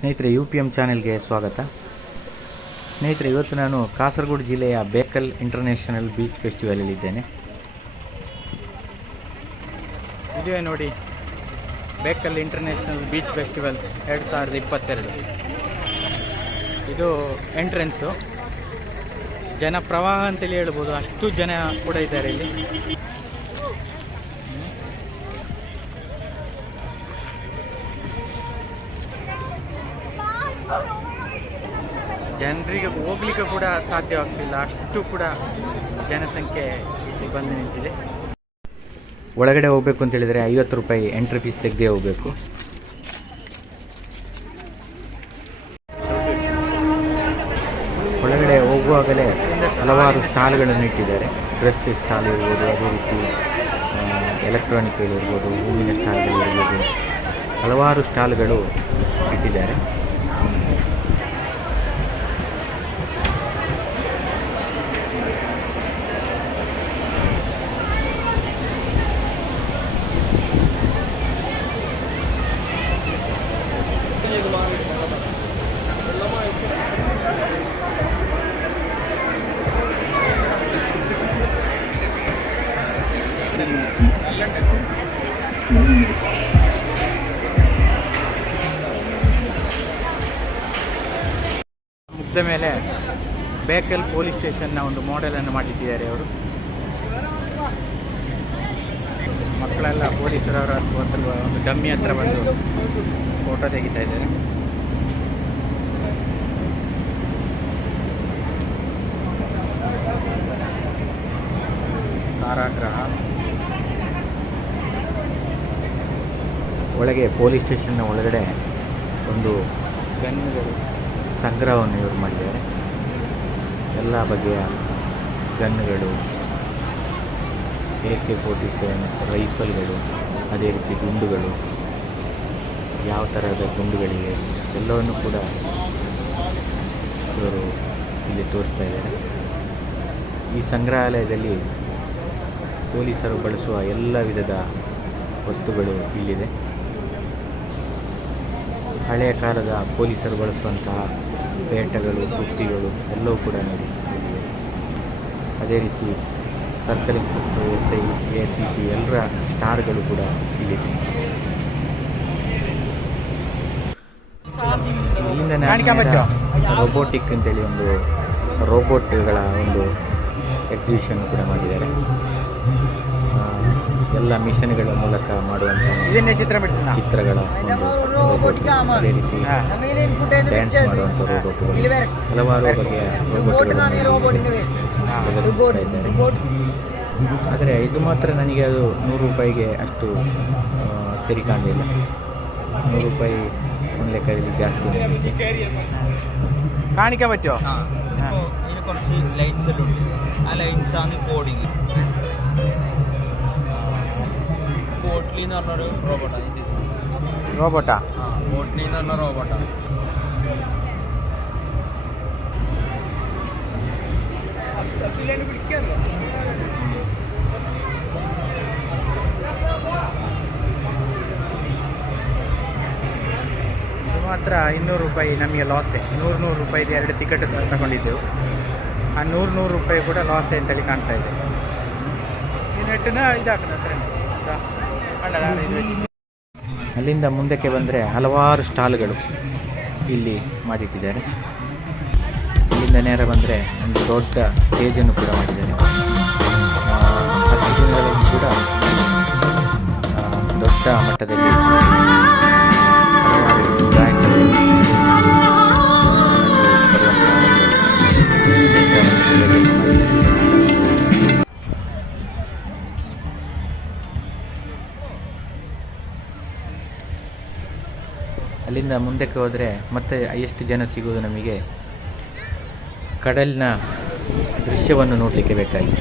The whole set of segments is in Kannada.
ಸ್ನೇಹಿತರೆ ಯು ಪಿ ಎಂ ಚಾನೆಲ್ಗೆ ಸ್ವಾಗತ. ಸ್ನೇಹಿತರೆ, ಇವತ್ತು ನಾನು ಕಾಸರಗೋಡು ಜಿಲ್ಲೆಯ ಬೇಕಲ್ ಇಂಟರ್ನ್ಯಾಷನಲ್ ಬೀಚ್ ಫೆಸ್ಟಿವಲಲ್ಲಿದ್ದೇನೆ. ಇದುವೇ ನೋಡಿ, ಬೇಕಲ್ ಇಂಟರ್ನ್ಯಾಷನಲ್ ಬೀಚ್ ಫೆಸ್ಟಿವಲ್ ಎರಡು ಸಾವಿರದ ಇಪ್ಪತ್ತೆರಡು. ಇದು ಎಂಟ್ರೆನ್ಸು. ಜನ ಪ್ರವಾಹ ಅಂತೇಳಿ ಹೇಳ್ಬೋದು, ಅಷ್ಟು ಜನ ಕೂಡ ಇದ್ದಾರೆ ಇಲ್ಲಿ. ಜನರಿಗೆ ಹೋಗ್ಲಿಕ್ಕೆ ಕೂಡ ಸಾಧ್ಯವಾಗ್ತಿಲ್ಲ. ಅಷ್ಟು ಕೂಡ ಜನಸಂಖ್ಯೆ ಇಲ್ಲಿ ಬಂದು ನಿಂತಿದೆ. ಒಳಗಡೆ ಹೋಗ್ಬೇಕು ಅಂತ ಹೇಳಿದರೆ ಐವತ್ತು ರೂಪಾಯಿ ಎಂಟ್ರಿ ಫೀಸ್ ತೆಗೆದೇ ಹೋಗಬೇಕು. ಒಳಗಡೆ ಹೋಗುವಾಗಲೇ ಹಲವಾರು ಸ್ಟಾಲ್ಗಳನ್ನು ಇಟ್ಟಿದ್ದಾರೆ. ಡ್ರೆಸ್ ಸ್ಟಾಲ್ ಇರ್ಬೋದು, ಅದೇ ರೀತಿ ಎಲೆಕ್ಟ್ರಾನಿಕ್ ಇರ್ಬೋದು, ಹೂವಿನ ಸ್ಟಾಲ್ಗಳು ಇರ್ಬೋದು. ಹಲವಾರು ಸ್ಟಾಲ್ಗಳು ಇಟ್ಟಿದ್ದಾರೆ. ಮುಗ್ದ ಮೇಲೆ ಬೇಕಲ್ ಪೊಲೀಸ್ ಸ್ಟೇಷನ್ನ ಒಂದು ಮಾಡೆಲ್ ಅನ್ನು ಮಾಡಿದ್ದಾರೆ ಅವರು. ಮಕ್ಕಳೆಲ್ಲ ಪೊಲೀಸರವರ ಒಂದು ಡಮ್ಮಿ ಹತ್ರ ಬಂದು ಫೋಟೋ ತೆಗಿತಾ ಇದ್ದಾರೆ. ಕಾರಾಗೃಹ. ಒಳಗೆ ಪೊಲೀಸ್ ಸ್ಟೇಷನ್ನ ಒಳಗಡೆ ಒಂದು ಗನ್ನುಗಳು. ಸಂಗ್ರಹವನ್ನು ಇವರು ಮಾಡಿದ್ದಾರೆ. ಎಲ್ಲ ಬಗೆಯ ಗನ್ಗಳು ಎ ಕೆ ಫೋರ್ಟಿ ಸೆವೆನ್ ರೈಫಲ್ಗಳು ಅದೇ ರೀತಿ ಗುಂಡುಗಳು ಯಾವ ಥರದ ಗುಂಡುಗಳಿವೆ ಎಲ್ಲವನ್ನು ಕೂಡ ಇವರು ಇಲ್ಲಿ ತೋರಿಸ್ತಾ ಇದ್ದಾರೆ. ಈ ಸಂಗ್ರಹಾಲಯದಲ್ಲಿ ಪೊಲೀಸರು ಬಳಸುವ ಎಲ್ಲ ವಿಧದ ವಸ್ತುಗಳು ಇಲ್ಲಿದೆ. ಹಳೆಯ ಕಾಲದ ಪೊಲೀಸರು ಬಳಸುವಂತಹ ಬೇಟಗಳು ಕುರ್ತಿಗಳು ಎಲ್ಲವೂ ಕೂಡ ನೋಡಿ ಅದೇ ರೀತಿ circle inspector S I A C P ಎಲ್ಲರ ಸ್ಟಾರ್ಗಳು ಕೂಡ ಇಲ್ಲಿದೆ. ಇಲ್ಲಿಂದ ರೋಬೋಟಿಕ್ ಅಂತೇಳಿ ಒಂದು ರೋಬೋಟ್ಗಳ ಒಂದು ಎಕ್ಸಿಬಿಷನ್ ಕೂಡ ಮಾಡಿದ್ದಾರೆ. ಎಲ್ಲ ಮಿಷನ್ಗಳ ಮೂಲಕ ಮಾಡುವಂಥ ಇದನ್ನೇ ಚಿತ್ರ ಬಿಡ್ತೀನಿ ಚಿತ್ರಗಳ ಒಂದು ರೋಬೋಟ್ ಅದೇ ರೀತಿ ಡ್ಯಾನ್ಸ್ ಮಾಡುವಂಥ ರೋಬೋಟ್ಗಳು ಹಲವಾರು ಬಗೆಯ ರೋಬೋಟ್ಗಳನ್ನು ಪ್ರದರ್ಶಿಸ್ತಾ ಇದ್ದಾರೆ ಆದರೆ ಇದು ಮಾತ್ರ ನನಗೆ ಅದು ನೂರು ರೂಪಾಯಿಗೆ ಅಷ್ಟು ಆ, ಸರಿ ಕಾಣಲಿಲ್ಲ ನೂರು ರೂಪಾಯಿ ಒಂದು ಲೆಕ್ಕದಲ್ಲಿ ಜಾಸ್ತಿ ಆಗಿದೆ കാണിക്കാൻ പറ്റുമോ ആ ഇപ്പോൾ ഇതിന് കുറച്ച് ലൈൻസ് എല്ലാം ഉണ്ട് ആ ലൈൻസ് ആണ് കോഡിങ് ಕ್ಲೀನರ್ ರೋಬೋಟ ರೋಬೋಟಾ ಮಾತ್ರ ಇನ್ನೂರು ರೂಪಾಯಿ ನಮಗೆ ಲಾಸೆ ನೂರು ನೂರು ರೂಪಾಯಿದು ಎರಡು ಟಿಕೆಟ್ ತಗೊಂಡಿದ್ದೆವು ಆ ನೂರು ನೂರು ರೂಪಾಯಿ ಕೂಡ ಲಾಸೆ ಅಂತೇಳಿ ಕಾಣ್ತಾ ಇದೆ ಈ ನೆಟ್ಟನ ಇದಾಕದ ಹತ್ರ ಅಲ್ಲಿಂದ ಮುಂದಕ್ಕೆ ಬಂದರೆ ಹಲವಾರು ಸ್ಟಾಲ್ಗಳು ಇಲ್ಲಿ ಮಾಡಿಟ್ಟಿದ್ದಾರೆ. ಇಲ್ಲಿಂದ ನೇರ ಬಂದರೆ ಒಂದು ದೊಡ್ಡ ಸ್ಟೇಜನ್ನು ಕೂಡ ಮಾಡಿದ್ದಾರೆ. ಹತ್ತು ಕೂಡ ದೊಡ್ಡ ಮಟ್ಟದಲ್ಲಿ ಅಲ್ಲಿಂದ ಮುಂದಕ್ಕೆ ಹೋದರೆ ಮತ್ತೆ ಎಷ್ಟು ಜನ ಸಿಗೋದು ನಮಗೆ ಕಡಲಿನ ದೃಶ್ಯವನ್ನು ನೋಡಲಿಕ್ಕೆ ಬೇಕಾಗಿ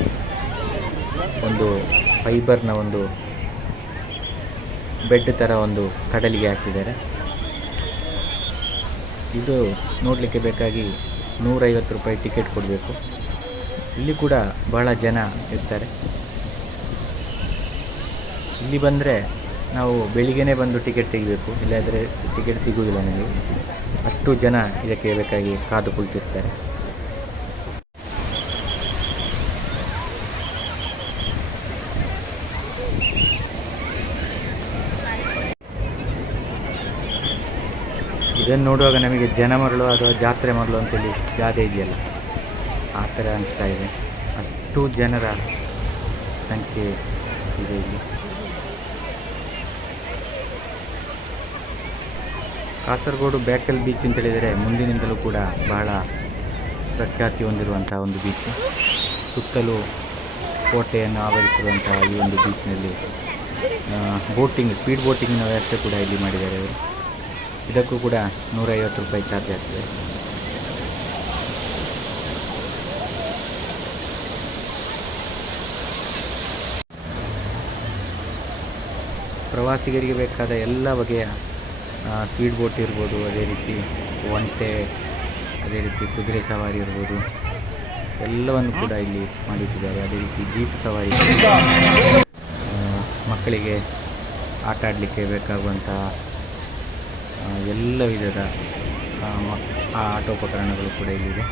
ಒಂದು ಫೈಬರ್ನ ಒಂದು ಬೆಡ್ ಥರ ಒಂದು ಕಡಲಿಗೆ ಹಾಕಿದ್ದಾರೆ. ಇದು ನೋಡಲಿಕ್ಕೆ ಬೇಕಾಗಿ ನೂರೈವತ್ತು ರೂಪಾಯಿ ಟಿಕೆಟ್ ಕೊಡಬೇಕು. ಇಲ್ಲಿ ಕೂಡ ಬಹಳ ಜನ ಇರ್ತಾರೆ. ಇಲ್ಲಿ ಬಂದರೆ ನಾವು ಬೆಳಿಗ್ಗೆನೇ ಬಂದು ಟಿಕೆಟ್ ತೆಗಿಬೇಕು. ಇಲ್ಲಾದರೆ ಟಿಕೆಟ್ ಸಿಗುವುದಿಲ್ಲ ನಮಗೆ. ಅಷ್ಟು ಜನ ಇದಕ್ಕೆ ಬೇಕಾಗಿ ಕಾದು ಕುಳಿತಿರ್ತಾರೆ. ಇದನ್ನು ನೋಡುವಾಗ ನಮಗೆ ಜನ ಮರಳು ಅಥವಾ ಜಾತ್ರೆ ಮರಳು ಅಂತೇಳಿ ಜಾದೆ ಇದೆಯಲ್ಲ, ಆ ಥರ ಅನಿಸ್ತಾ ಇದೆ. ಅಷ್ಟು ಜನರ ಸಂಖ್ಯೆ ಇದೆ ಇಲ್ಲಿ. ಕಾಸರಗೋಡು ಬ್ಯಾಕಲ್ ಬೀಚ್ ಅಂತ ಹೇಳಿದರೆ ಮುಂದಿನಿಂದಲೂ ಕೂಡ ಬಹಳ ಪ್ರಖ್ಯಾತಿ ಹೊಂದಿರುವಂಥ ಒಂದು ಬೀಚ್ ಸುತ್ತಲೂ ಕೋಟೆಯನ್ನು ಆವರಿಸಿರುವಂತಹ ಈ ಒಂದು ಬೀಚ್ನಲ್ಲಿ ಬೋಟಿಂಗ್ ಸ್ಪೀಡ್ ಬೋಟಿಂಗಿನ ವ್ಯವಸ್ಥೆ ಕೂಡ ಇಲ್ಲಿ ಮಾಡಿದ್ದಾರೆ ಅವರು. ಇದಕ್ಕೂ ಕೂಡ ನೂರೈವತ್ತು ರೂಪಾಯಿ ಚಾರ್ಜ್ ಆಗ್ತದೆ. ಪ್ರವಾಸಿಗರಿಗೆ ಬೇಕಾದ ಎಲ್ಲ ಬಗೆಯ ಸ್ಪೀಡ್ ಬೋಟ್ ಇರ್ಬೋದು ಅದೇ ರೀತಿ ಒಂಟೆ ಅದೇ ರೀತಿ ಕುದುರೆ ಸವಾರಿ ಇರ್ಬೋದು. ಎಲ್ಲವನ್ನು ಕೂಡ ಇಲ್ಲಿ ಮಾಡಿಟ್ಟಿದ್ದಾರೆ. ಅದೇ ರೀತಿ ಜೀಪ್ ಸವಾರಿ ಮಕ್ಕಳಿಗೆ ಆಟ ಆಡಲಿಕ್ಕೆ ಬೇಕಾಗುವಂತಹ ಎಲ್ಲ ವಿಧದ ಆ, ಆಟೋಪಕರಣಗಳು ಕೂಡ ಇಲ್ಲಿದೆ.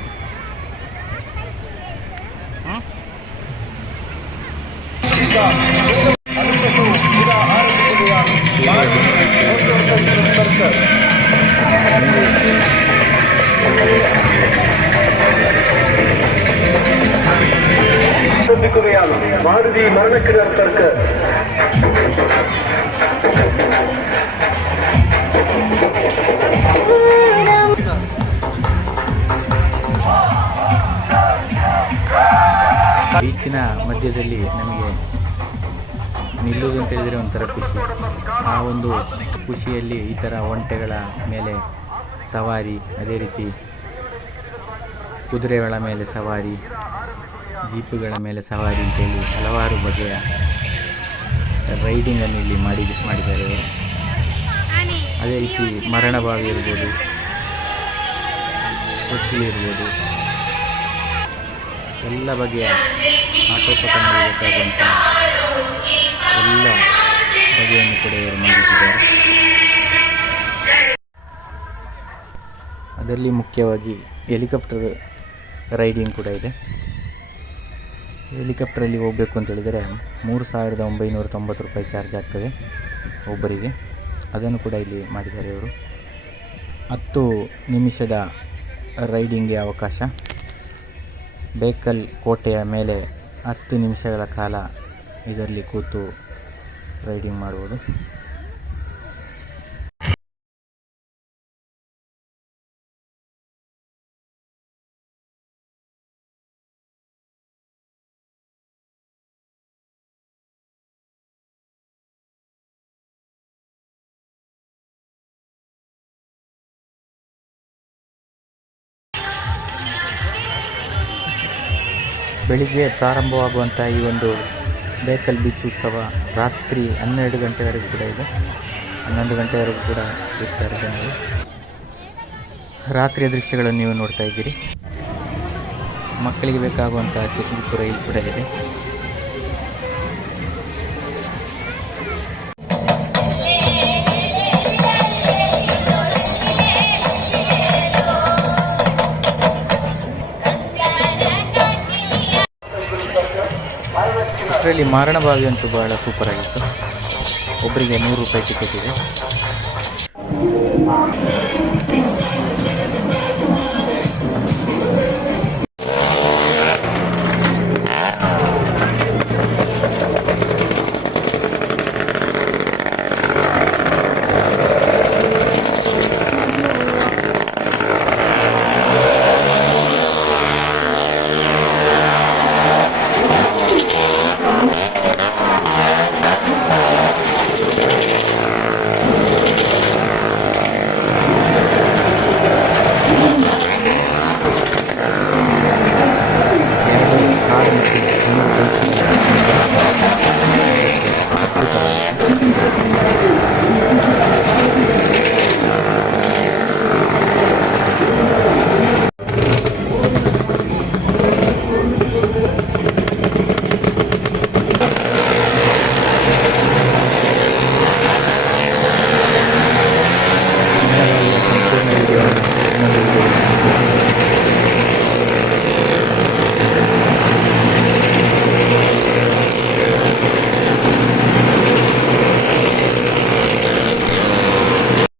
துணையால் மாருதி மரணக்கிழார் ಬೀಚಿನ ಮಧ್ಯದಲ್ಲಿ ನಮಗೆ ನಿಲ್ಲುವುದು ಅಂತ ಹೇಳಿದರೆ ಒಂಥರ ಖುಷಿ. ಆ ಒಂದು ಖುಷಿಯಲ್ಲಿ ಈ ಥರ ಒಂಟೆಗಳ ಮೇಲೆ ಸವಾರಿ, ಅದೇ ರೀತಿ ಕುದುರೆಗಳ ಮೇಲೆ ಸವಾರಿ, ಜೀಪುಗಳ ಮೇಲೆ ಸವಾರಿ ಅಂತೇಳಿ ಹಲವಾರು ಬಗೆಯ ರೈಡಿಂಗನ್ನು ಇಲ್ಲಿ ಮಾಡಿ ಮಾಡಿದ್ದಾರೆ. ಅದೇ ರೀತಿ ಮರಣ ಬಾವಿ ಇರ್ಬೋದು ಇರ್ಬೋದು, ಎಲ್ಲ ಬಗೆಯ ಆಟೋಪಕರಣಗಳು ಬೇಕಾಗುವಂಥ ಎಲ್ಲ ಬಗೆಯನ್ನು ಕೂಡ ಇವರು ಮಂಡಿಸಿದ್ದಾರೆ. ಅದರಲ್ಲಿ ಮುಖ್ಯವಾಗಿ ಹೆಲಿಕಾಪ್ಟರ್ ರೈಡಿಂಗ್ ಕೂಡ ಇದೆ. ಹೆಲಿಕಾಪ್ಟ್ರಲ್ಲಿ ಹೋಗಬೇಕು ಅಂತ ಹೇಳಿದರೆ ಮೂರು ಸಾವಿರದ ಒಂಬೈನೂರ ತೊಂಬತ್ತು ರೂಪಾಯಿ ಚಾರ್ಜ್ ಆಗ್ತದೆ ಒಬ್ಬರಿಗೆ. ಅದನ್ನು ಕೂಡ ಇಲ್ಲಿ ಮಾಡಿದ್ದಾರೆ ಇವರು. ಹತ್ತು ನಿಮಿಷದ ರೈಡಿಂಗ್ಗೆ ಅವಕಾಶ. ಬೇಕಲ್ ಕೋಟೆಯ ಮೇಲೆ ಹತ್ತು ನಿಮಿಷಗಳ ಕಾಲ ಇದರಲ್ಲಿ ಕೂತು ರೈಡಿಂಗ್ ಮಾಡ್ಬೋದು. ಬೆಳಿಗ್ಗೆ ಪ್ರಾರಂಭವಾಗುವಂಥ ಈ ಒಂದು ಬೇಕಲ್ ಬೀಚ್ ಉತ್ಸವ ರಾತ್ರಿ ಹನ್ನೆರಡು ಗಂಟೆವರೆಗೂ ಕೂಡ ಇದೆ. ಹನ್ನೊಂದು ಗಂಟೆವರೆಗೂ ಕೂಡ ಇರ್ತಾರೆ ಜನರು. ರಾತ್ರಿಯ ದೃಶ್ಯಗಳನ್ನು ನೀವು ನೋಡ್ತಾ ಇದ್ದೀರಿ. ಮಕ್ಕಳಿಗೆ ಬೇಕಾಗುವಂಥ ಚಿಕ್ಕ ರೈಲು ಕೂಡ ಇದೆ. ಇದರಲ್ಲಿ ಮಾರಣ ಬಾವಿ ಅಂತೂ ಬಹಳ ಸೂಪರ್ ಆಗಿತ್ತು. ಒಬ್ಬರಿಗೆ ನೂರು ರೂಪಾಯಿ ಟಿಕೆಟ್ ಇದೆ.